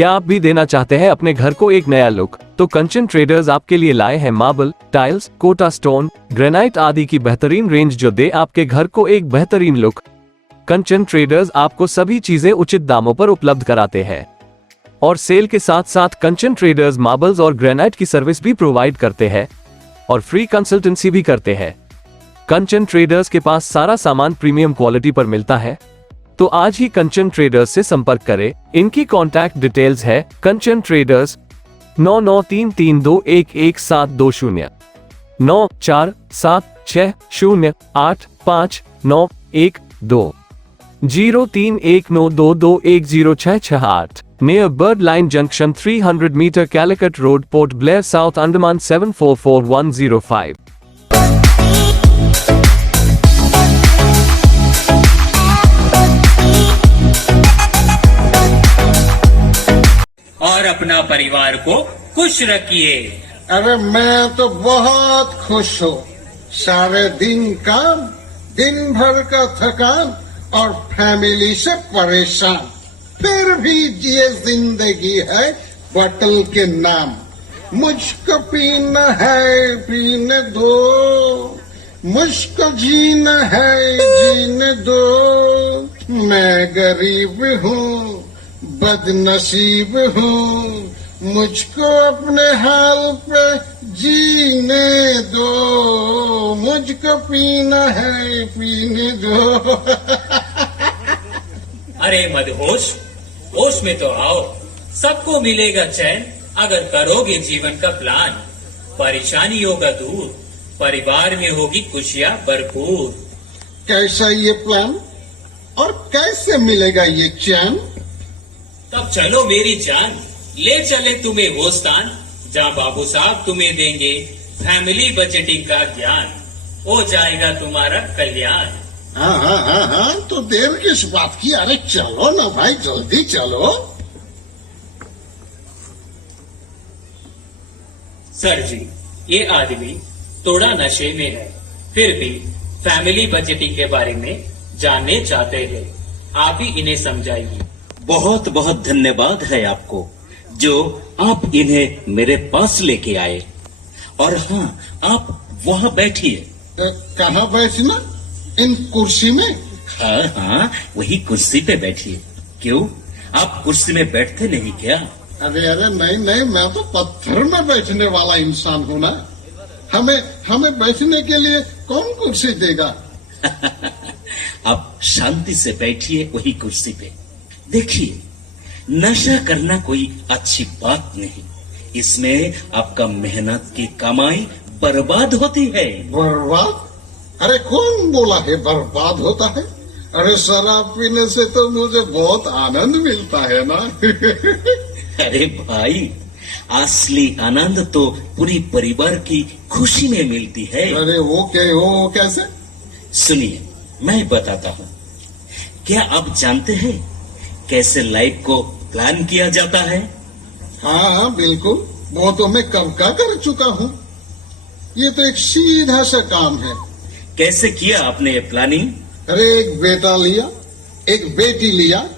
क्या आप भी देना चाहते हैं अपने घर को एक नया लुक? तो कंचन ट्रेडर्स आपके लिए लाए हैं marble, tiles, Kota stone, granite आदि की बेहतरीन रेंज जो दे आपके घर को एक बेहतरीन लुक। कंचन ट्रेडर्स आपको सभी चीजें उचित दामों पर उपलब्ध कराते हैं और सेल के साथ साथ कंचन ट्रेडर्स मार्बल्स और ग्रेनाइट की सर्विस भी प्रोवाइड करते हैं और फ्री कंसल्टेंसी भी करते हैं। कंचन ट्रेडर्स के पास सारा सामान प्रीमियम क्वालिटी पर मिलता है, तो आज ही कंचन ट्रेडर्स से संपर्क करें। इनकी कॉन्टैक्ट डिटेल्स है कंचन traders 9933211720 9476085912 031922106668 near Birdline Junction 300 meter Calicut Road, Port Blair, South Andaman 744105। और अपना परिवार को खुश रखिए। अरे मैं तो बहुत खुश हूँ। सारे दिन काम, दिन भर का थकान और फैमिली से परेशान, फिर भी ये जिंदगी है बोतल के नाम। मुझको पीना है पीने दो, मुझको जीना है जीने दो। मैं गरीब हूँ बदनसीब हूँ, मुझको अपने हाल पे जीने दो। मुझको पीना है पीने दो। अरे मदहोश, होश में तो आओ। सबको मिलेगा चैन अगर करोगे जीवन का प्लान। परेशानी होगा दूर, परिवार में होगी खुशियाँ भरपूर। कैसा ये प्लान और कैसे मिलेगा ये चैन? तब चलो मेरी जान, ले चले तुम्हें वो स्थान जहाँ बाबू साहब तुम्हें देंगे फैमिली बजटिंग का ज्ञान। हो जाएगा तुम्हारा कल्याण। हाँ हाँ हाँ हाँ, तो देर किस बात की? अरे चलो ना भाई, जल्दी चलो। सर जी, ये आदमी थोड़ा नशे में है, फिर भी फैमिली बजटिंग के बारे में जानने चाहते हैं। आप ही इन्हें समझाइए। बहुत बहुत धन्यवाद है आपको जो आप इन्हें मेरे पास लेके आए। और हाँ, आप वहाँ बैठिए। कहाँ बैठना? इन कुर्सी में? हाँ हाँ, वही कुर्सी पे बैठिए। क्यों, आप कुर्सी में बैठते नहीं क्या? अरे अरे नहीं नहीं, मैं तो पत्थर में बैठने वाला इंसान हूँ ना। हमें बैठने के लिए कौन कुर्सी देगा? आप शांति से बैठिए वही कुर्सी पे। देखिए, नशा करना कोई अच्छी बात नहीं। इसमें आपका मेहनत की कमाई बर्बाद होती है। बर्बाद? अरे कौन बोला है बर्बाद होता है? अरे शराब पीने से तो मुझे बहुत आनंद मिलता है ना। अरे भाई, असली आनंद तो पूरी परिवार की खुशी में मिलती है। अरे वो कैसे? सुनिए, मैं बताता हूँ। क्या आप जानते हैं कैसे लाइफ को प्लान किया जाता है? हाँ हाँ बिल्कुल, वो तो मैं कब का कर चुका हूँ। ये तो एक सीधा सा काम है। कैसे किया आपने ये प्लानिंग? अरे एक बेटा लिया, एक बेटी लिया,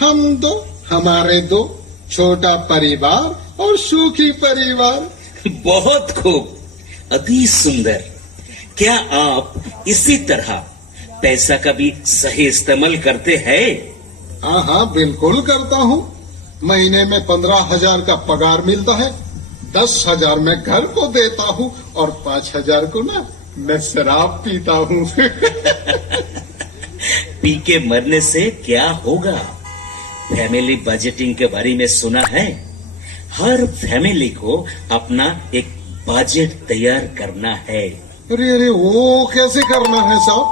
हम दो, हमारे दो, छोटा परिवार और सुखी परिवार। बहुत खूब, अति सुंदर। क्या आप इसी तरह पैसा का भी सही इस्तेमाल करते हैं? हाँ हाँ बिल्कुल करता हूँ। महीने में 15,000 का पगार मिलता है। 10,000 मैं घर को देता हूँ और 5,000 को ना मैं शराब पीता हूँ। पी के मरने से क्या होगा? फैमिली बजटिंग के बारे में सुना है? हर फैमिली को अपना एक बजट तैयार करना है। अरे अरे, वो कैसे करना है साहब?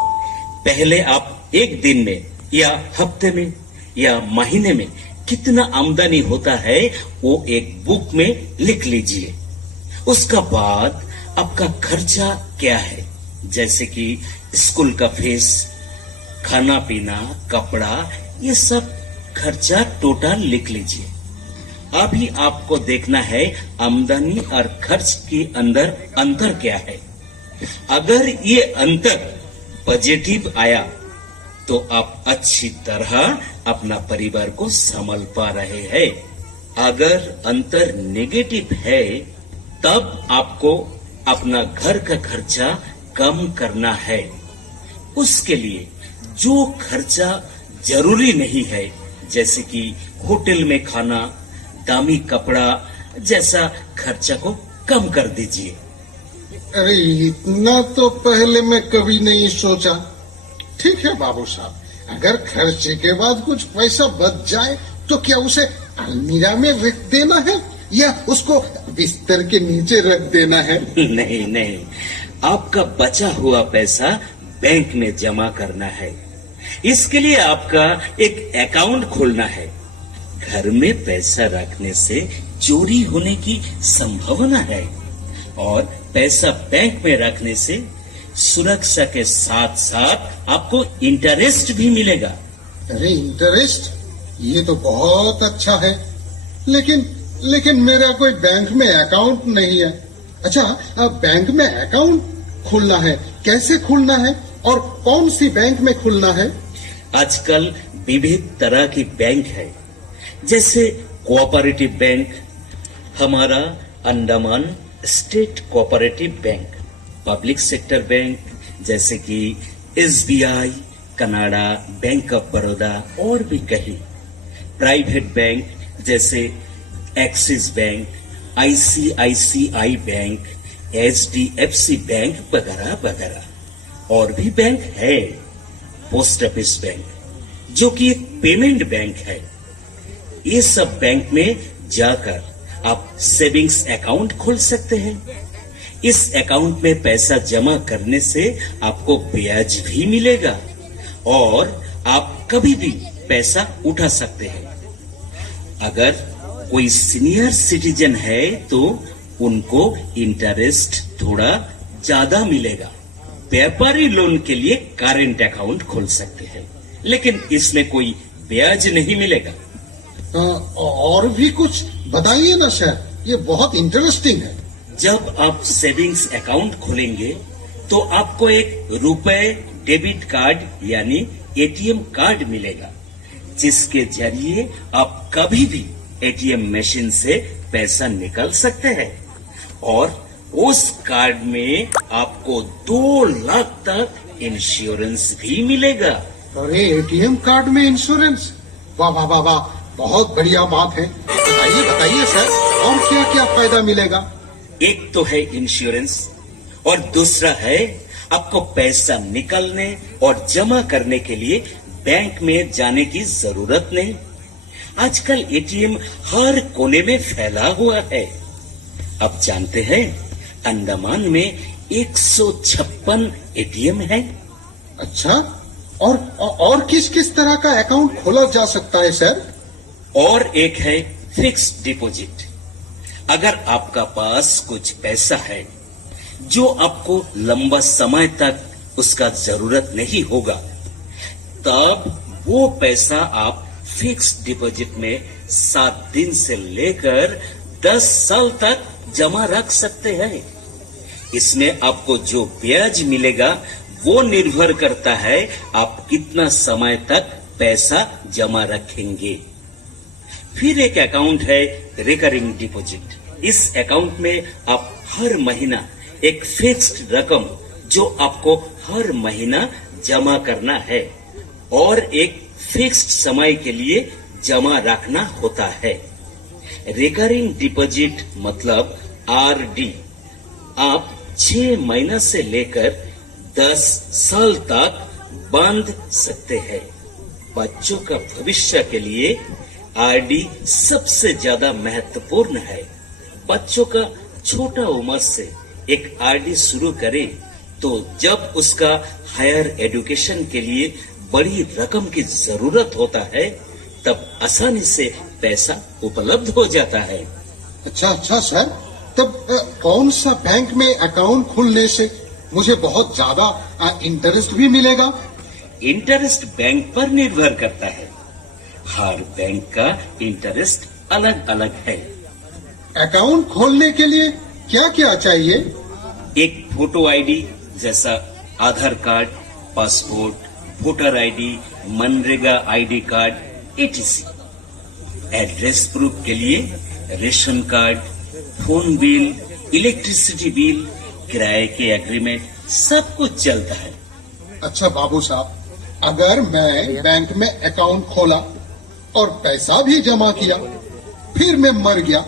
पहले आप एक दिन में या हफ्ते में या महीने में कितना आमदनी होता है वो एक बुक में लिख लीजिए। उसका बाद आपका खर्चा क्या है, जैसे कि स्कूल का फीस, खाना पीना, कपड़ा, ये सब खर्चा टोटल लिख लीजिए। अभी आपको देखना है आमदनी और खर्च के अंदर अंतर क्या है। अगर ये अंतर पॉजिटिव आया तो आप अच्छी तरह अपना परिवार को संभाल पा रहे हैं। अगर अंतर नेगेटिव है तब आपको अपना घर का खर्चा कम करना है। उसके लिए जो खर्चा जरूरी नहीं है, जैसे कि होटल में खाना, दामी कपड़ा जैसा खर्चा को कम कर दीजिए। अरे इतना तो पहले मैं कभी नहीं सोचा। ठीक है बाबू साहब, अगर खर्चे के बाद कुछ पैसा बच जाए तो क्या उसे अलमीरा में रख देना है या उसको बिस्तर के नीचे रख देना है? नहीं नहीं, आपका बचा हुआ पैसा बैंक में जमा करना है। इसके लिए आपका एक अकाउंट खोलना है। घर में पैसा रखने से चोरी होने की संभावना है और पैसा बैंक में रखने से सुरक्षा के साथ साथ आपको इंटरेस्ट भी मिलेगा। अरे इंटरेस्ट, ये तो बहुत अच्छा है, लेकिन मेरा कोई बैंक में अकाउंट नहीं है। अच्छा, अब बैंक में अकाउंट खोलना है, कैसे खोलना है और कौन सी बैंक में खोलना है? आजकल विविध तरह की बैंक है, जैसे कोऑपरेटिव बैंक, हमारा Andaman state cooperative bank, public sector bank जैसे कि SBI, Canada bank of Baroda और भी कई, प्राइवेट बैंक जैसे axis bank, ICICI bank, HDFC bank वगैरह वगैरह। और भी बैंक है, पोस्ट ऑफिस बैंक जो कि एक पेमेंट बैंक है। ये सब बैंक में जाकर आप सेविंग्स अकाउंट खोल सकते हैं। इस अकाउंट में पैसा जमा करने से आपको ब्याज भी मिलेगा और आप कभी भी पैसा उठा सकते हैं। अगर कोई सीनियर सिटीजन है तो उनको इंटरेस्ट थोड़ा ज्यादा मिलेगा। व्यापारी लोन के लिए करेंट अकाउंट खोल सकते हैं, लेकिन इसमें कोई ब्याज नहीं मिलेगा। और भी कुछ बताइए ना सर, ये बहुत इंटरेस्टिंग है। जब आप सेविंग्स अकाउंट खोलेंगे तो आपको एक रुपए डेबिट कार्ड यानी ATM कार्ड मिलेगा, जिसके जरिए आप कभी भी ATM मशीन से पैसा निकाल सकते हैं और उस कार्ड में आपको 2 लाख तक इंश्योरेंस भी मिलेगा। अरे ATM कार्ड में इंश्योरेंस, वाह वाह वाह वाह, बहुत बढ़िया बात है। बताइए सर, और क्या क्या फायदा मिलेगा? एक तो है इंश्योरेंस और दूसरा है आपको पैसा निकालने और जमा करने के लिए बैंक में जाने की जरूरत नहीं। आजकल ATM हर कोने में फैला हुआ है। अब जानते हैं, अंडमान में 156 ATM है। अच्छा, और किस किस तरह का अकाउंट खोला जा सकता है सर? और एक है फिक्स्ड डिपॉजिट। अगर आपका पास कुछ पैसा है जो आपको लंबा समय तक उसका जरूरत नहीं होगा, तब वो पैसा आप फिक्स्ड डिपॉजिट में 7 दिन से लेकर 10 साल तक जमा रख सकते हैं। इसमें आपको जो ब्याज मिलेगा वो निर्भर करता है आप कितना समय तक पैसा जमा रखेंगे। फिर एक अकाउंट है रिकरिंग डिपॉजिट। इस अकाउंट में आप हर महीना एक फिक्स्ड रकम जो आपको हर महीना जमा करना है और एक फिक्स्ड समय के लिए जमा रखना होता है। रिकरिंग डिपॉजिट मतलब RD आप 6 महीना से लेकर 10 साल तक बांध सकते हैं। बच्चों का भविष्य के लिए RD सबसे ज्यादा महत्वपूर्ण है। बच्चों का छोटा उम्र से एक RD शुरू करें तो जब उसका हायर एजुकेशन के लिए बड़ी रकम की जरूरत होता है तब आसानी से पैसा उपलब्ध हो जाता है। अच्छा सर, तब कौन सा बैंक में अकाउंट खोलने से मुझे बहुत ज्यादा इंटरेस्ट भी मिलेगा? इंटरेस्ट बैंक पर निर्भर करता है। हर बैंक का इंटरेस्ट अलग अलग है। अकाउंट खोलने के लिए क्या क्या चाहिए? एक फोटो ID जैसा Aadhaar card, passport, voter ID, MNREGA ID card etc। Address proof के लिए ration card, phone bill, electricity bill, किराए के एग्रीमेंट सब कुछ चलता है। अच्छा बाबू साहब, अगर मैं बैंक में अकाउंट खोला और पैसा भी जमा किया, फिर मैं मर गया,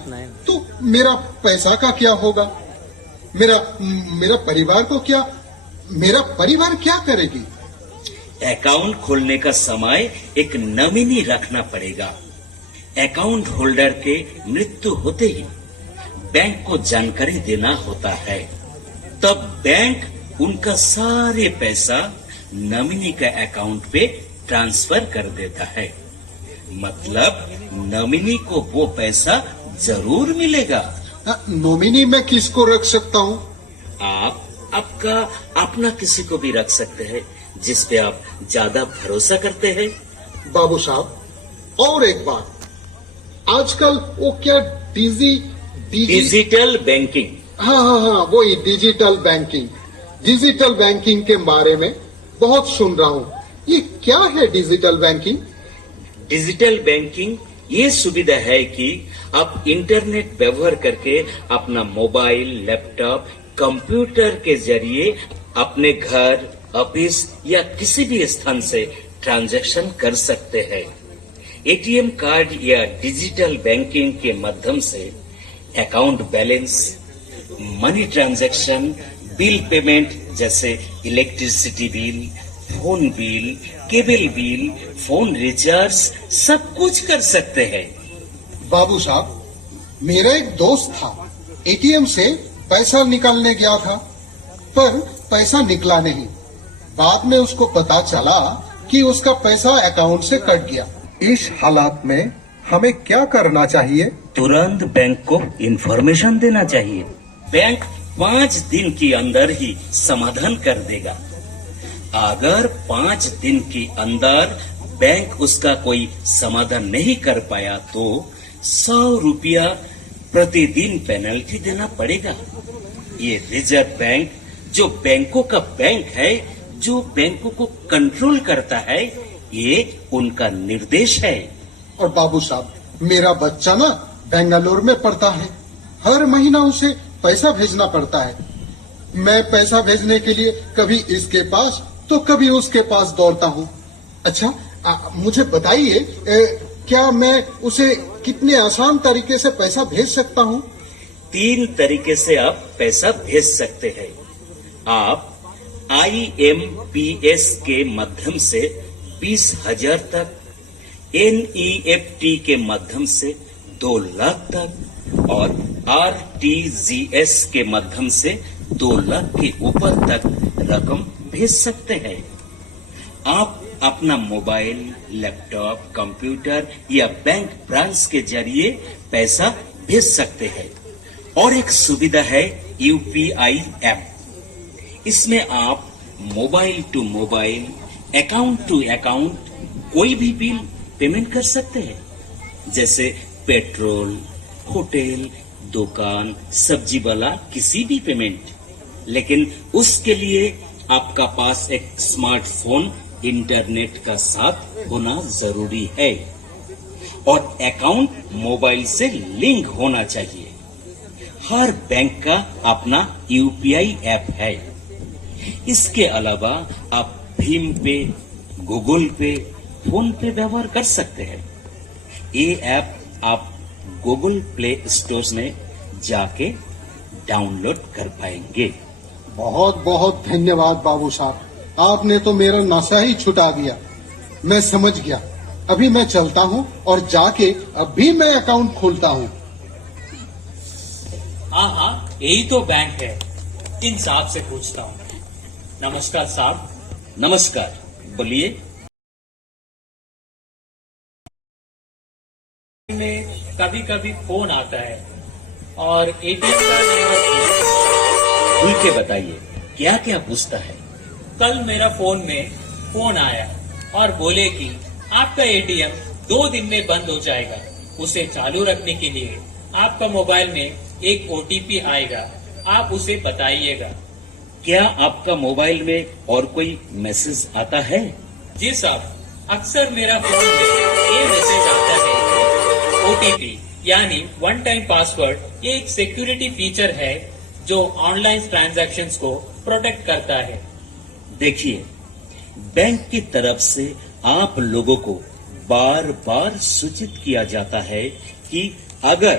तो मेरा पैसा का क्या होगा? मेरा परिवार क्या करेगी? अकाउंट खोलने का समय एक नॉमिनी रखना पड़ेगा। अकाउंट होल्डर के मृत्यु होते ही बैंक को जानकारी देना होता है, तब बैंक उनका सारे पैसा नॉमिनी का अकाउंट पे ट्रांसफर कर देता है। मतलब नॉमिनी को वो पैसा जरूर मिलेगा। नॉमिनी में किसको रख सकता हूँ? आपका अपना किसी को भी रख सकते हैं जिस पे आप ज्यादा भरोसा करते हैं। बाबू साहब, और एक बात, आजकल वो क्या डिजिटल बैंकिंग, हाँ, वही डिजिटल बैंकिंग के बारे में बहुत सुन रहा हूँ। ये क्या है डिजिटल बैंकिंग? डिजिटल बैंकिंग ये सुविधा है कि आप इंटरनेट व्यवहार करके अपना मोबाइल, लैपटॉप, कंप्यूटर के जरिए अपने घर, ऑफिस या किसी भी स्थान से ट्रांजैक्शन कर सकते हैं। एटीएम कार्ड या डिजिटल बैंकिंग के माध्यम से account balance, money transaction, bill payment जैसे electricity bill, phone bill, cable bill, phone recharge सब कुछ कर सकते हैं। बाबू साहब, मेरा एक दोस्त था, एटीएम से पैसा निकालने गया था, पर पैसा निकला नहीं। बाद में उसको पता चला कि उसका पैसा अकाउंट से कट गया। इस हालात में हमें क्या करना चाहिए? तुरंत बैंक को इन्फॉर्मेशन देना चाहिए। बैंक 5 दिन के अंदर ही समाधान कर देगा। अगर 5 दिन के अंदर बैंक उसका कोई समाधान नहीं कर पाया तो 100 रुपया प्रतिदिन पेनल्टी देना पड़ेगा। ये रिजर्व बैंक जो बैंकों का बैंक है, जो बैंकों को कंट्रोल करता है, ये उनका निर्देश है। और बाबू साहब, मेरा बच्चा ना बेंगलुरु में पढ़ता है, हर महीना उसे पैसा भेजना पड़ता है। मैं पैसा भेजने के लिए कभी इसके पास तो कभी उसके पास दौड़ता हूँ। अच्छा, मुझे बताइए, क्या मैं उसे कितने आसान तरीके से पैसा भेज सकता हूँ? 3 तरीके से आप पैसा भेज सकते हैं। आप IMPS के माध्यम से 20,000 तक, NEFT के माध्यम से 2 लाख तक और RTGS के माध्यम से 2 लाख के ऊपर तक रकम भेज सकते हैं। आप अपना मोबाइल, लैपटॉप, कंप्यूटर या बैंक ब्रांच के जरिए पैसा भेज सकते हैं। और एक सुविधा है UPI ऐप। इसमें आप mobile to mobile, account to account कोई भी बिल पेमेंट कर सकते हैं, जैसे पेट्रोल, होटल, दुकान, सब्जी वाला किसी भी पेमेंट। लेकिन उसके लिए आपका पास एक स्मार्टफोन इंटरनेट का साथ होना जरूरी है और अकाउंट मोबाइल से लिंक होना चाहिए। हर बैंक का अपना UPI ऐप है। इसके अलावा आप भीम पे, गूगल पे, फोन पे व्यवहार कर सकते हैं। ये ऐप आप गूगल प्ले स्टोर में जाके डाउनलोड कर पाएंगे। बहुत बहुत धन्यवाद बाबू साहब, आपने तो मेरा नशा ही छुटा दिया। मैं समझ गया। अभी मैं चलता हूँ और जाके अभी मैं अकाउंट खोलता हूँ। हाँ, यही तो बैंक है। इन साहब से पूछता हूँ। नमस्कार साहब। नमस्कार, बोलिए। में कभी कभी फोन आता है और एटीएम का नंबर खुल के बताइए, क्या क्या पूछता है? कल मेरा फोन में फोन आया और बोले कि आपका एटीएम 2 दिन में बंद हो जाएगा। उसे चालू रखने के लिए आपका मोबाइल में एक OTP आएगा, आप उसे बताइएगा। क्या आपका मोबाइल में और कोई मैसेज आता है? जी साहब, अक्सर मेरा फोन में ये मैसेज आता है, ओटीपी यानी वन टाइम पासवर्ड ये एक सिक्योरिटी फीचर है जो ऑनलाइन ट्रांजैक्शंस को प्रोटेक्ट करता है। देखिए, बैंक की तरफ से आप लोगों को बार बार सूचित किया जाता है कि अगर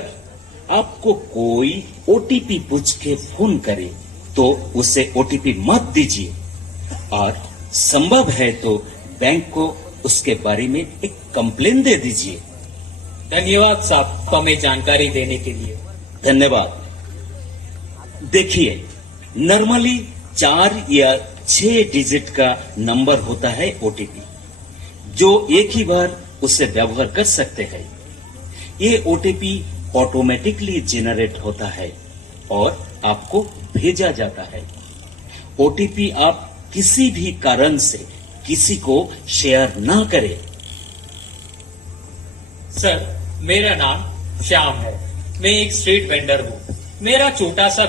आपको कोई ओटीपी पूछ के फोन करे तो उसे ओटीपी मत दीजिए और संभव है तो बैंक को उसके बारे में एक कंप्लेन दे दीजिए। धन्यवाद साहब हमें जानकारी देने के लिए। धन्यवाद। देखिए, नॉर्मली 4 या 6 डिजिट का नंबर होता है ओटीपी, जो एक ही बार उसे व्यवहार कर सकते हैं। ये ओटीपी ऑटोमेटिकली जेनरेट होता है और आपको भेजा जाता है। ओटीपी आप किसी भी कारण से किसी को शेयर ना करें। सर, मेरा नाम श्याम है। मैं एक स्ट्रीट वेंडर हूँ। मेरा छोटा सा